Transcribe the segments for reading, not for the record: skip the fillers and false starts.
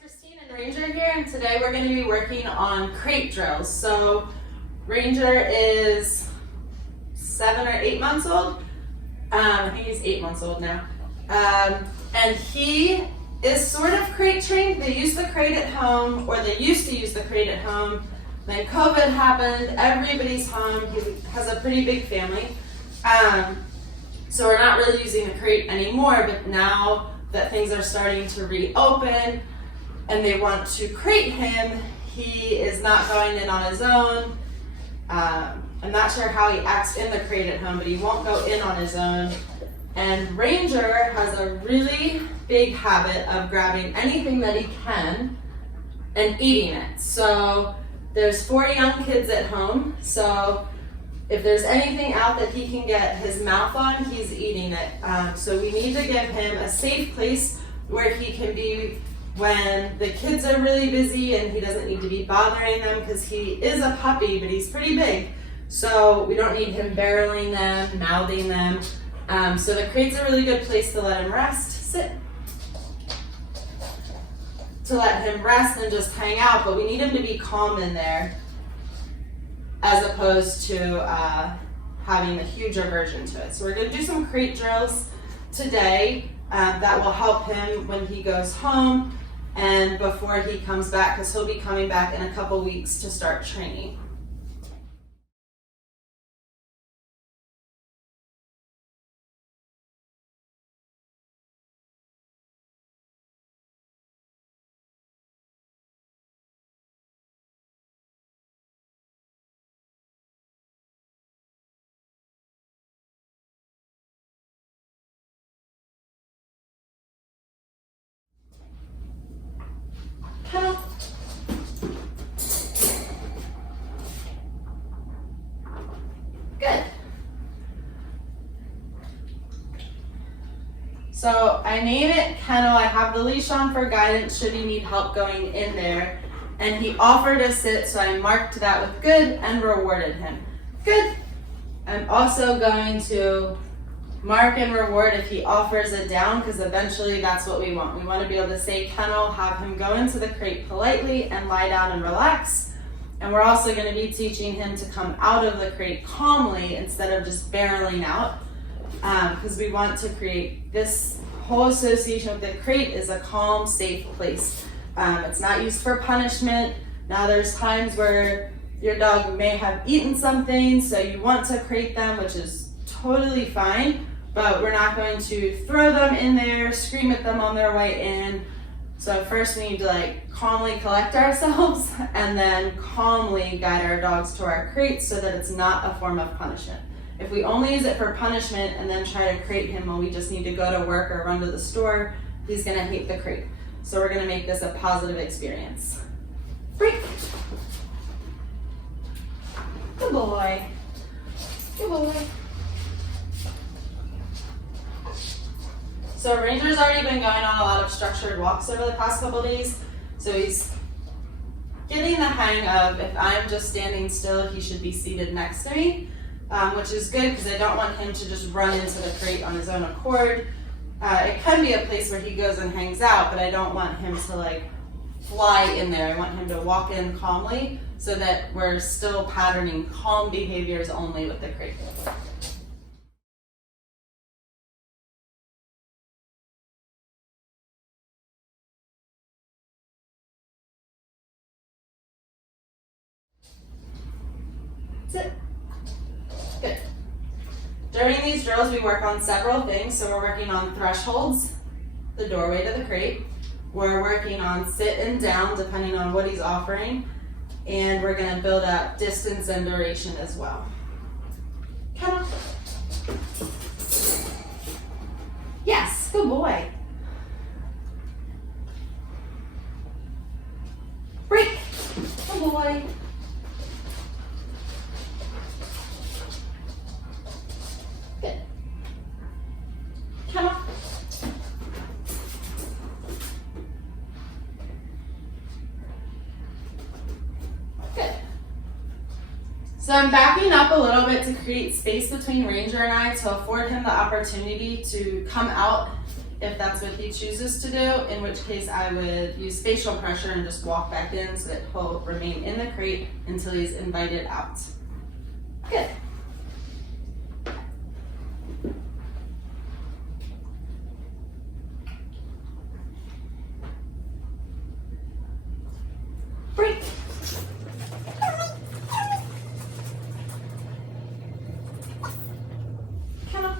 Christine and Ranger here, and today we're going to be working on crate drills. So Ranger is 7 or 8 months old. I think he's 8 months old now. And he is sort of crate trained. They use the crate at home, or they used to use the crate at home. Then COVID happened, everybody's home. He has a pretty big family. So we're not really using the crate anymore, but now that things are starting to reopen and they want to crate him, he is not going in on his own. I'm not sure how he acts in the crate at home, but he won't go in on his own. And Ranger has a really big habit of grabbing anything that he can and eating it. So there's 4 young kids at home, so if there's anything out that he can get his mouth on, he's eating it. So we need to give him a safe place where he can be when the kids are really busy, and he doesn't need to be bothering them because he is a puppy, but he's pretty big. So we don't need him barreling them, mouthing them. So the crate's a really good place to let him rest, sit. To let him rest and just hang out, but we need him to be calm in there, as opposed to having a huge aversion to it. So we're going to do some crate drills today that will help him when he goes home and before he comes back, because he'll be coming back in a couple weeks to start training. Come on. Good. So I name it Kennel. I have the leash on for guidance should he need help going in there. And he offered to sit, so I marked that with good and rewarded him. Good. I'm also going to mark and reward if he offers it down, because eventually that's what we want. We want to be able to say kennel, have him go into the crate politely and lie down and relax. And we're also going to be teaching him to come out of the crate calmly instead of just barreling out, because we want to create this whole association with the crate is a calm, safe place. It's not used for punishment. Now there's times where your dog may have eaten something, so you want to crate them, which is totally fine. But we're not going to throw them in there, scream at them on their way in. So first we need to calmly collect ourselves and then calmly guide our dogs to our crates so that it's not a form of punishment. If we only use it for punishment and then try to crate him when we just need to go to work or run to the store, he's gonna hate the crate. So we're gonna make this a positive experience. Break. Good boy. Good boy. So Ranger's already been going on a lot of structured walks over the past couple days. So he's getting the hang of, if I'm just standing still, he should be seated next to me, which is good because I don't want him to just run into the crate on his own accord. It can be a place where he goes and hangs out, but I don't want him to fly in there. I want him to walk in calmly so that we're still patterning calm behaviors only with the crate. Sit. Good. During these drills, we work on several things. So we're working on thresholds, the doorway to the crate. We're working on sit and down, depending on what he's offering. And we're going to build up distance and duration as well. Come on. Yes, good boy. Break. Good boy. Good. Come on. Good. So I'm backing up a little bit to create space between Ranger and I to afford him the opportunity to come out if that's what he chooses to do, in which case I would use facial pressure and just walk back in so that he'll remain in the crate until he's invited out. Good. Break. Come on.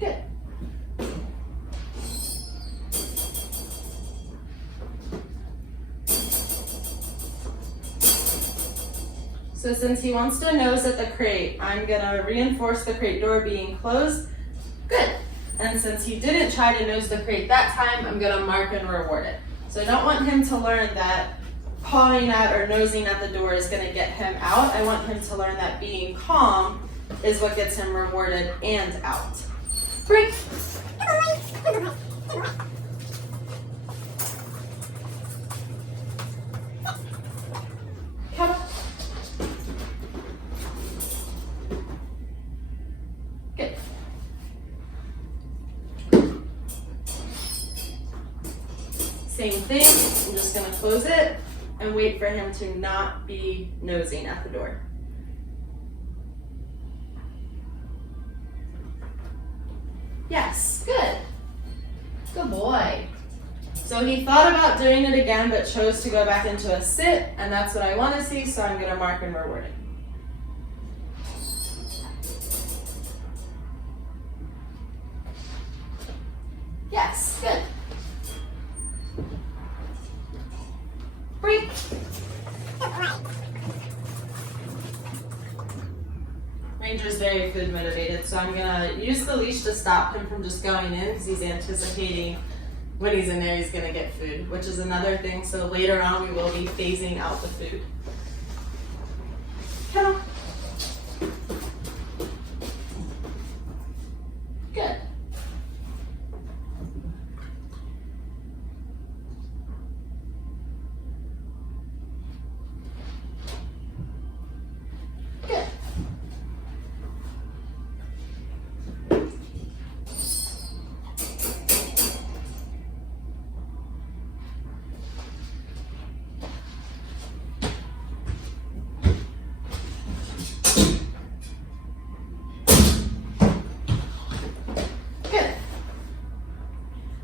Good. So since he wants to nose at the crate, I'm gonna reinforce the crate door being closed. Good. And since he didn't try to nose the crate that time, I'm gonna mark and reward it. So I don't want him to learn that pawing at or nosing at the door is gonna get him out. I want him to learn that being calm is what gets him rewarded and out. Break. Come on. Good. Same thing, I'm just gonna close it and wait for him to not be nosing at the door. Yes, good. Good boy. So he thought about doing it again, but chose to go back into a sit, and that's what I want to see, so I'm gonna mark and reward it. Yes, good. Break. Ranger's very food motivated, so I'm gonna use the leash to stop him from just going in because he's anticipating when he's in there he's gonna get food, which is another thing. So later on we will be phasing out the food. Come on. Good. Good.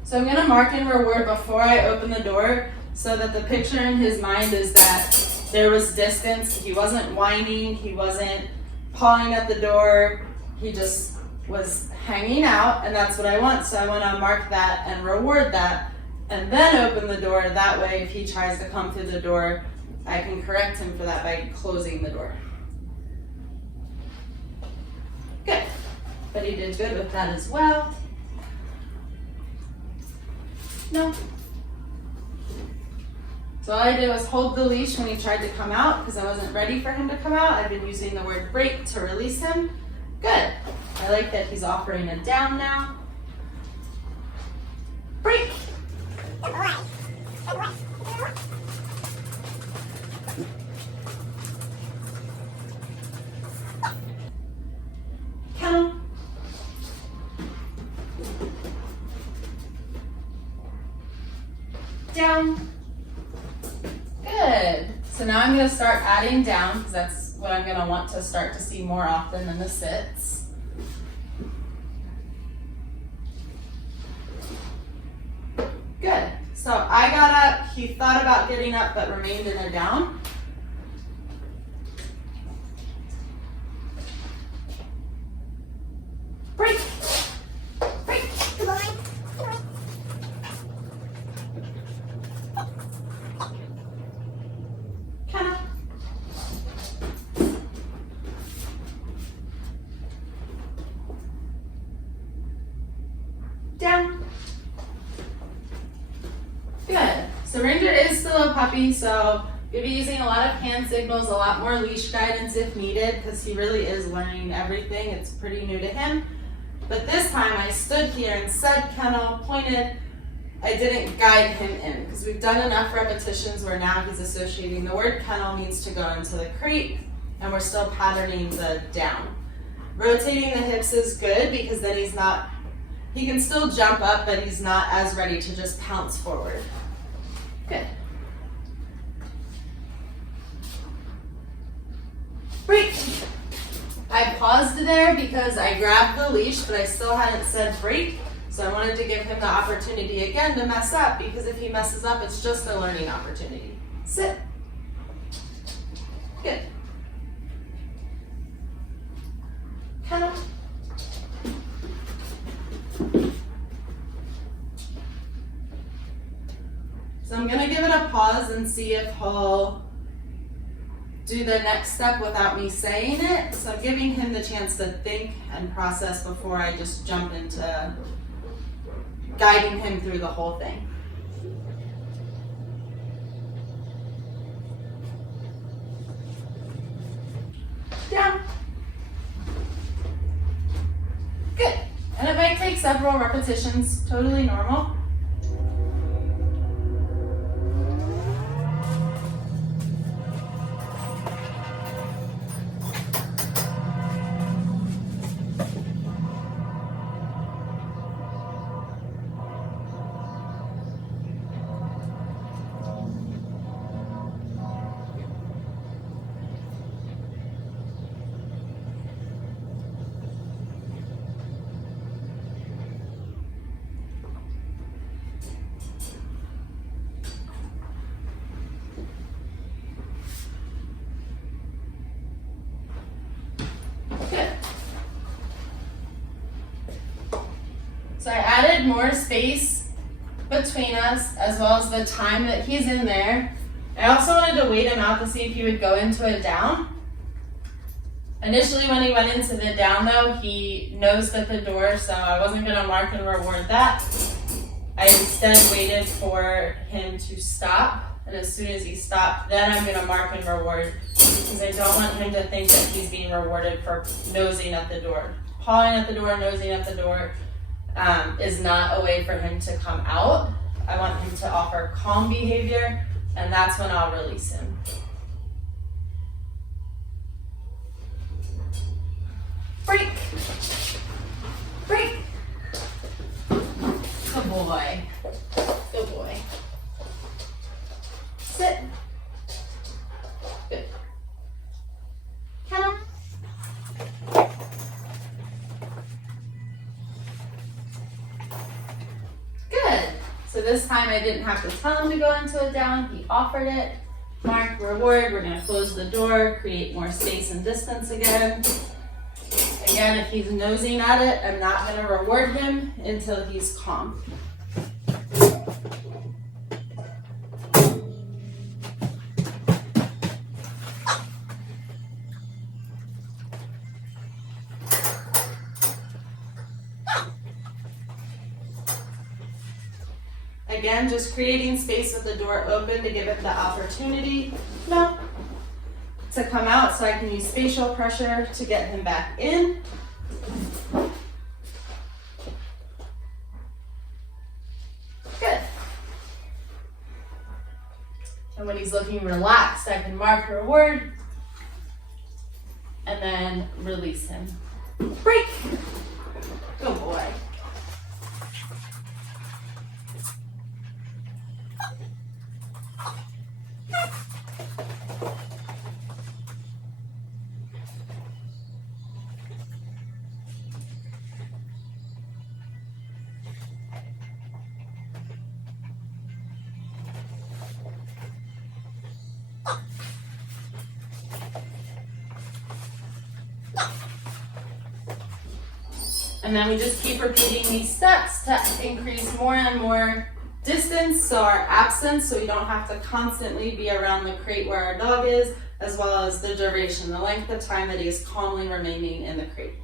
So I'm gonna mark and reward before I open the door so that the picture in his mind is that there was distance, he wasn't whining, he wasn't pawing at the door, he just was hanging out, and that's what I want. So I wanna mark that and reward that, and then open the door. That way, if he tries to come through the door, I can correct him for that by closing the door. Good, but he did good with that as well. No. So all I did was hold the leash when he tried to come out because I wasn't ready for him to come out. I've been using the word break to release him. Good. I like that he's offering a down now. Break. Count. Down. Good. So now I'm going to start adding down because that's what I'm going to want to start to see more often than the sits. Good. So I got up, he thought about getting up but remained in a down. Break. Break. Come on. Kind of. Down. Good. So Ranger is still a puppy, so you'll be using a lot of hand signals, a lot more leash guidance if needed, because he really is learning everything. It's pretty new to him. But this time I stood here and said kennel, pointed. I didn't guide him in, because we've done enough repetitions where now he's associating the word kennel needs to go into the crate, and we're still patterning the down. Rotating the hips is good because then he can still jump up, but he's not as ready to just pounce forward. Good. Break. I paused there because I grabbed the leash, but I still hadn't said break. So I wanted to give him the opportunity again to mess up, because if he messes up, it's just a learning opportunity. Sit. Good. Kennel. So I'm gonna give it a pause and see if he'll do the next step without me saying it. So I'm giving him the chance to think and process before I just jump into guiding him through the whole thing. Down. Good. And it might take several repetitions, totally normal. So I added more space between us, as well as the time that he's in there. I also wanted to wait him out to see if he would go into a down. Initially when he went into the down though, he nosed at the door, so I wasn't gonna mark and reward that. I instead waited for him to stop, and as soon as he stopped, then I'm gonna mark and reward, because I don't want him to think that he's being rewarded for nosing at the door. Pawing at the door, nosing at the door, is not a way for him to come out. I want him to offer calm behavior, and that's when I'll release him. Break. Break. Good boy. Good boy. Sit. Good. Kennel. So this time I didn't have to tell him to go into a down, he offered it. Mark, reward, we're gonna close the door, create more space and distance again. Again, if he's nosing at it, I'm not gonna reward him until he's calm. Again, just creating space with the door open to give it the opportunity to come out, so I can use spatial pressure to get him back in. Good. And when he's looking relaxed, I can mark reward and then release him. Break. Good boy. And then we just keep repeating these steps to increase more and more distance, so our absence, so we don't have to constantly be around the crate where our dog is, as well as the duration, the length of time that he is calmly remaining in the crate.